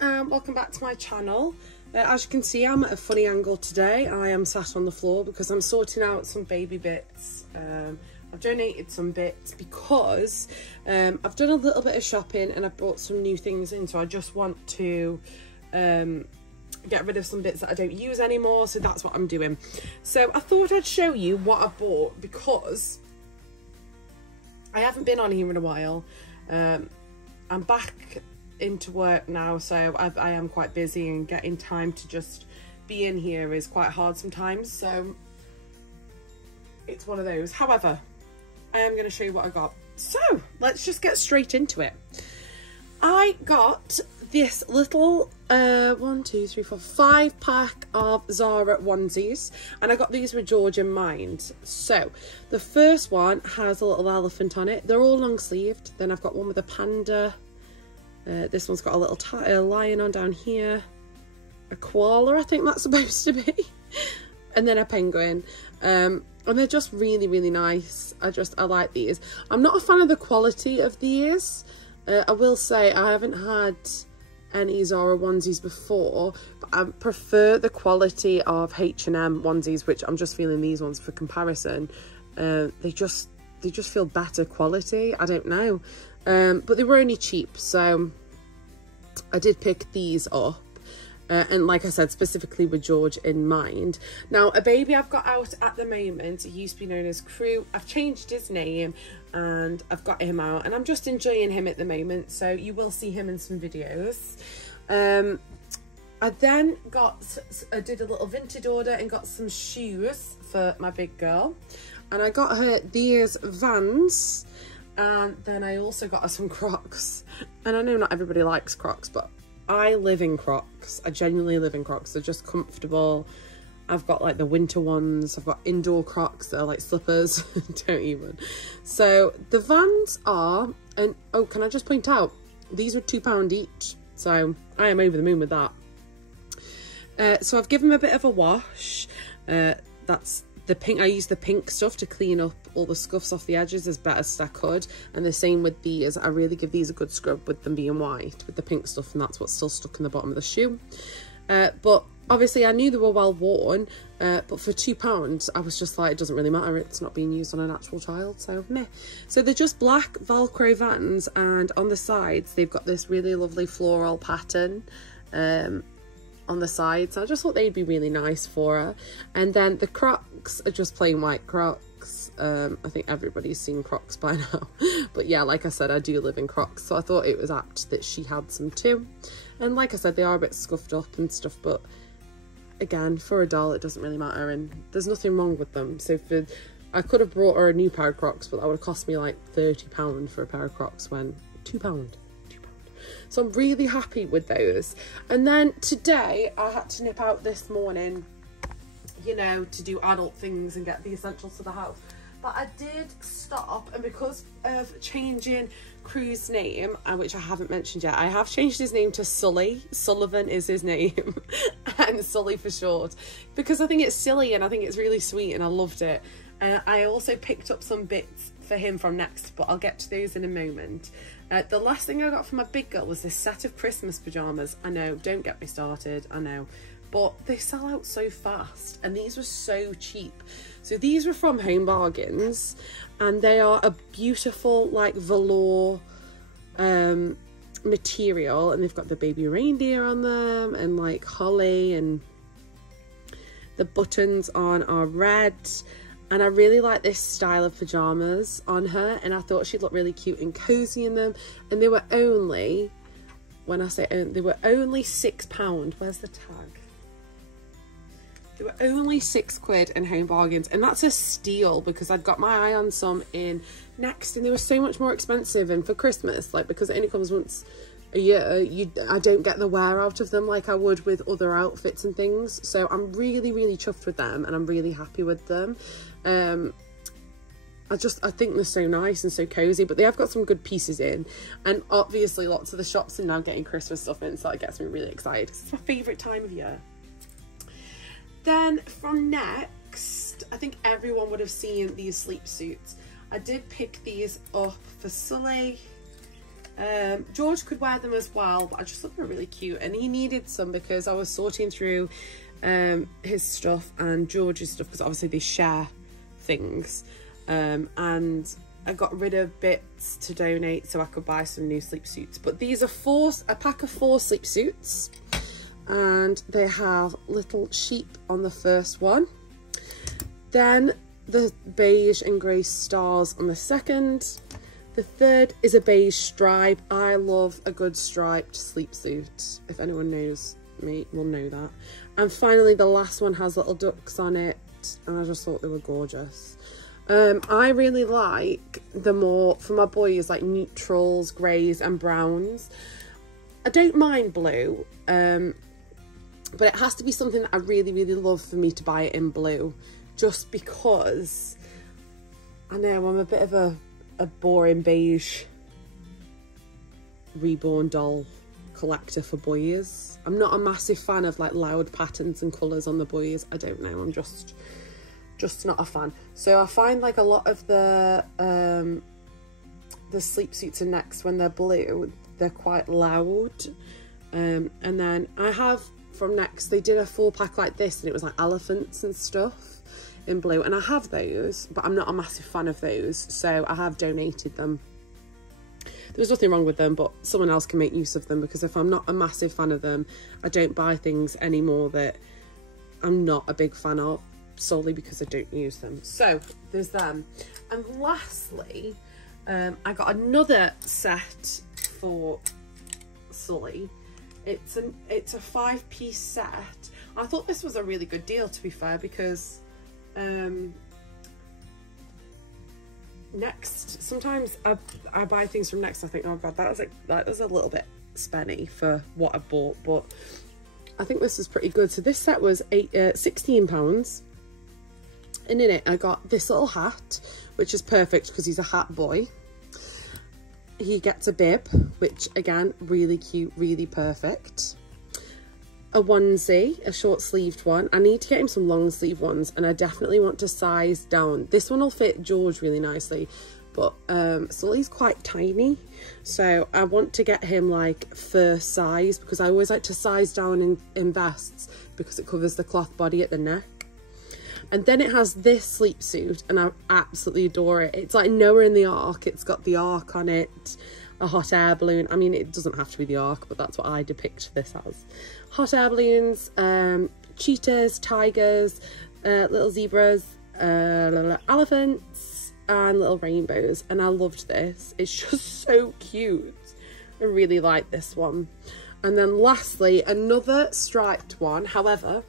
and welcome back to my channel. As you can see, I'm at a funny angle today. I am sat on the floor because I'm sorting out some baby bits. I've donated some bits because I've done a little bit of shopping and I've brought some new things in, so I just want to get rid of some bits that I don't use anymore, so that's what I'm doing. So I thought I'd show you what I bought because I haven't been on here in a while. I'm back into work now, so I am quite busy, and getting time to just be in here is quite hard sometimes, so it's one of those. However, I am going to show you what I got. So let's just get straight into it. I got this little 5-pack of Zara onesies, and I got these with George in mind. So the first one has a little elephant on it. They're all long sleeved. Then I've got one with a panda. This one's got a little lion on down here, a koala I think that's supposed to be, and then a penguin. And they're just really, really nice. I like these. I'm not a fan of the quality of these. I will say I haven't had any Zara onesies before, but I prefer the quality of H&M onesies, which I'm just feeling these ones for comparison. They just feel better quality. I don't know. But they were only cheap, so I did pick these up. And like I said, specifically with George in mind. Now, a baby I've got out at the moment, he used to be known as Crew. I've changed his name and I've got him out, and I'm just enjoying him at the moment, so you will see him in some videos. I then I did a little Vinted order and got some shoes for my big girl, and I got her these Vans, and then I also got her some Crocs. And I know not everybody likes Crocs, but I live in Crocs. I genuinely live in Crocs. They're just comfortable. I've got like the winter ones. I've got indoor Crocs that are like slippers. Don't even. So the Vans are, and oh, can I just point out, these were £2 each. So I am over the moon with that. So I've given them a bit of a wash. That's the pink. I used the pink stuff to clean up all the scuffs off the edges as best I could, and the same with these. I really give these a good scrub with them being white with the pink stuff, and that's what's still stuck in the bottom of the shoe. But obviously I knew they were well worn, but for £2 I was just like, it doesn't really matter, it's not being used on an actual child, so meh. So they're just black Velcro Vans, and on the sides they've got this really lovely floral pattern on the sides. I just thought they'd be really nice for her. And then the Crocs are just plain white Crocs. I think everybody's seen Crocs by now. But yeah, like I said, I do live in Crocs, so I thought it was apt that she had some too. And like I said, they are a bit scuffed up and stuff, but again, for a doll it doesn't really matter, and there's nothing wrong with them. So I could have brought her a new pair of Crocs, but that would have cost me like £30 for a pair of Crocs, when £2. So I'm really happy with those. And then today I had to nip out this morning, you know, to do adult things and get the essentials to the house. But I did stop, and because of changing Crew's name, which I haven't mentioned yet, I have changed his name to Sully. Sullivan is his name, and Sully for short, because I think it's silly and I think it's really sweet and I loved it. I also picked up some bits for him from Next, but I'll get to those in a moment. The last thing I got for my big girl was this set of Christmas pyjamas. I know, don't get me started, I know, but they sell out so fast, and these were so cheap. So these were from Home Bargains, and they are a beautiful like velour material, and they've got the baby reindeer on them and like holly, and the buttons on are red. And I really like this style of pyjamas on her, and I thought she'd look really cute and cozy in them. And they were only, when I say they were only £6. Where's the tag? They were only £6 in Home Bargains, and that's a steal because I'd got my eye on some in Next, and they were so much more expensive. And for Christmas, like, because it only comes once a year, I don't get the wear out of them like I would with other outfits and things. So I'm really, really chuffed with them, and I'm really happy with them. I think they're so nice and so cozy, but they have got some good pieces in, and obviously lots of the shops are now getting Christmas stuff in, so it gets me really excited because it's my favourite time of year. Then from Next, I think everyone would have seen these sleep suits. I did pick these up for Sully. George could wear them as well, but I just thought they were really cute, and he needed some because I was sorting through his stuff and George's stuff, because obviously they share things, and I got rid of bits to donate so I could buy some new sleep suits. But these are a pack of 4 sleep suits, and they have little sheep on the first one, then the beige and grey stars on the second. The third is a beige stripe. I love a good striped sleep suit. If anyone knows me will know that. And finally the last one has little ducks on it, and I just thought they were gorgeous. I really like the more, for my boys, like neutrals, greys and browns. I don't mind blue, but it has to be something that I really, really love for me to buy it in blue, just because I know I'm a bit of a boring beige reborn doll collector for boys. I'm not a massive fan of like loud patterns and colours on the boys. I don't know, I'm just not a fan. So I find like a lot of the sleep suits and necks, when they're blue, they're quite loud. And then I have from Next, they did a 4-pack like this, and it was like elephants and stuff in blue, and I have those, but I'm not a massive fan of those, so I have donated them. There's nothing wrong with them, but someone else can make use of them, because if I'm not a massive fan of them, I don't buy things anymore that I'm not a big fan of, solely because I don't use them. So there's them. And lastly, I got another set for Sully. It's a 5-piece set. I thought this was a really good deal, to be fair, because Next, sometimes I buy things from Next, I think, oh god, that was a little bit spenny for what I bought, but I think this is pretty good. So this set was £16, and in it I got this little hat, which is perfect because he's a hat boy. He gets a bib, which again, really cute, really perfect. A onesie, a short sleeved one. I need to get him some long sleeve ones, and I definitely want to size down. This one will fit George really nicely, but Sully's quite tiny, so I want to get him like fur size, because I always like to size down in vests because it covers the cloth body at the neck. And then it has this sleep suit, and I absolutely adore it. It's like Noah in the Ark. It's got the Ark on it, a hot air balloon. I mean, it doesn't have to be the Ark, but that's what I depict this as. Hot air balloons, cheetahs, tigers, little zebras, elephants, and little rainbows. And I loved this. It's just so cute. I really like this one. And then lastly, another striped one. However,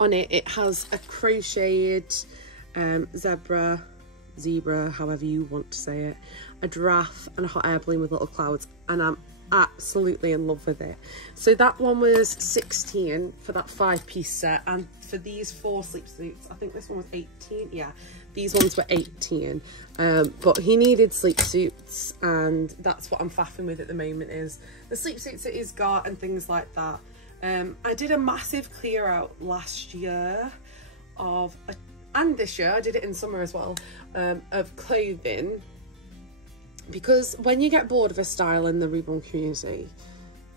on it, it has a crocheted zebra, however you want to say it, a giraffe, and a hot air balloon with little clouds, and I'm absolutely in love with it. So that one was 16 for that 5-piece set, and for these 4 sleep suits, I think this one was 18. Yeah, these ones were 18. But he needed sleep suits, and that's what I'm faffing with at the moment, is the sleep suits that he's got and things like that. I did a massive clear out last year of, and this year I did it in summer as well, of clothing, because when you get bored of a style in the reborn community,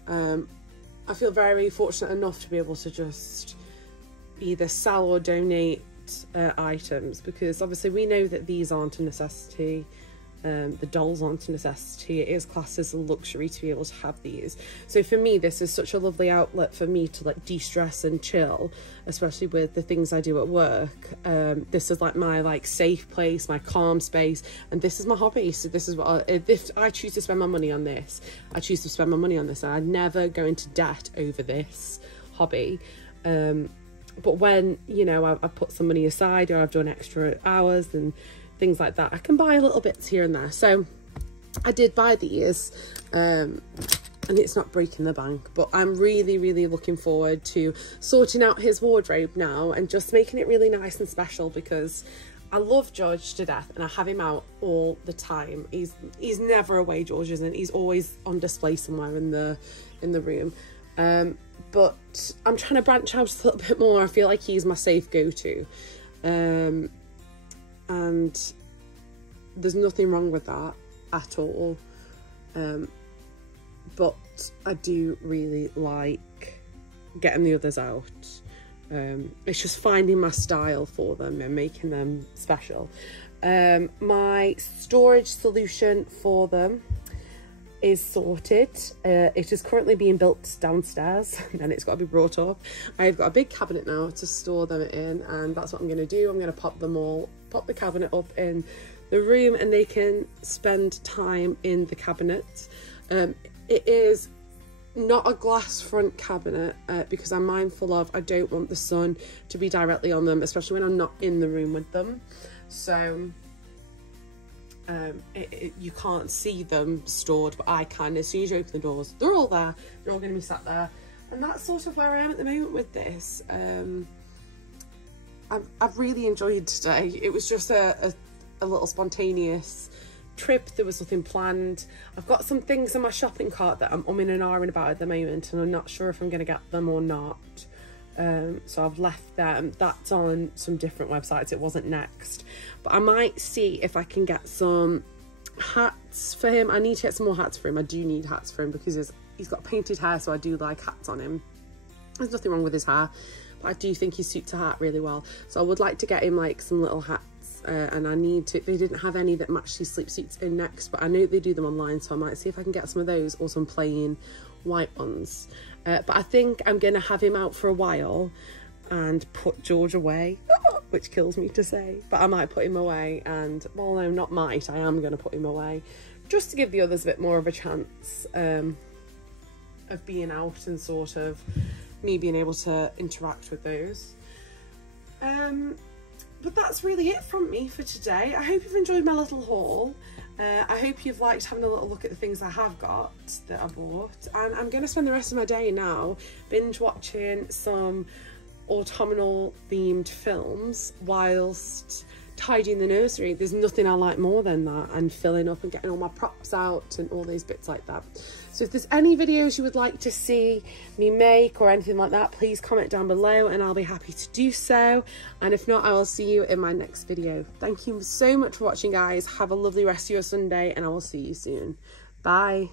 I feel very fortunate enough to be able to just either sell or donate items, because obviously we know that these aren't a necessity. The dolls aren't a necessity. It is classed as a luxury to be able to have these. So for me, this is such a lovely outlet for me to like de-stress and chill, especially with the things I do at work. This is like my safe place, my calm space, and this is my hobby. So this is what if I choose to spend my money on this, I choose to spend my money on this, and I'd never go into debt over this hobby. But when, you know, I've put some money aside, or I've done extra hours and things like that, I can buy little bits here and there. So I did buy these, and it's not breaking the bank, but I'm really, really looking forward to sorting out his wardrobe now and just making it really nice and special, because I love George to death and I have him out all the time. He's never away, George isn't. He's always on display somewhere in the room. But I'm trying to branch out a little bit more. I feel like he's my safe go-to. And there's nothing wrong with that at all. but I do really like getting the others out. It's just finding my style for them and making them special. My storage solution for them is sorted. It is currently being built downstairs and it's got to be brought up. I've got a big cabinet now to store them in, and that's what I'm going to do. I'm going to pop the cabinet up in the room and they can spend time in the cabinet. It is not a glass front cabinet because I'm mindful of, I don't want the sun to be directly on them, especially when I'm not in the room with them. So you can't see them stored, but I can. As soon as you open the doors, they're all there, they're all going to be sat there, and that's sort of where I am at the moment with this. I've really enjoyed today. It was just a little spontaneous trip. There was nothing planned. I've got some things in my shopping cart that I'm umming and ahhing about at the moment, and I'm not sure if I'm going to get them or not. So I've left them. That's on some different websites. It wasn't Next, but I might see if I can get some hats for him. I need to get some more hats for him. I do need hats for him because he's got painted hair, so I do like hats on him. There's nothing wrong with his hair, but I do think he suits a hat really well. So I would like to get him like some little hats. And I need to, they didn't have any that matched his sleep suits in Next, but I know they do them online, so I might see if I can get some of those or some plain white ones. But I think I'm gonna have him out for a while and put George away, which kills me to say, but I might put him away. And well, no, not might, I am gonna put him away just to give the others a bit more of a chance of being out and sort of me being able to interact with those. But that's really it from me for today. I hope you've enjoyed my little haul. I hope you've liked having a little look at the things I have got that I bought. And I'm going to spend the rest of my day now binge watching some autumnal themed films whilst tidying the nursery. There's nothing I like more than that, and filling up and getting all my props out and all those bits like that. So if there's any videos you would like to see me make or anything like that, please comment down below and I'll be happy to do so. And if not, I will see you in my next video. Thank you so much for watching, guys. Have a lovely rest of your Sunday and I will see you soon. Bye.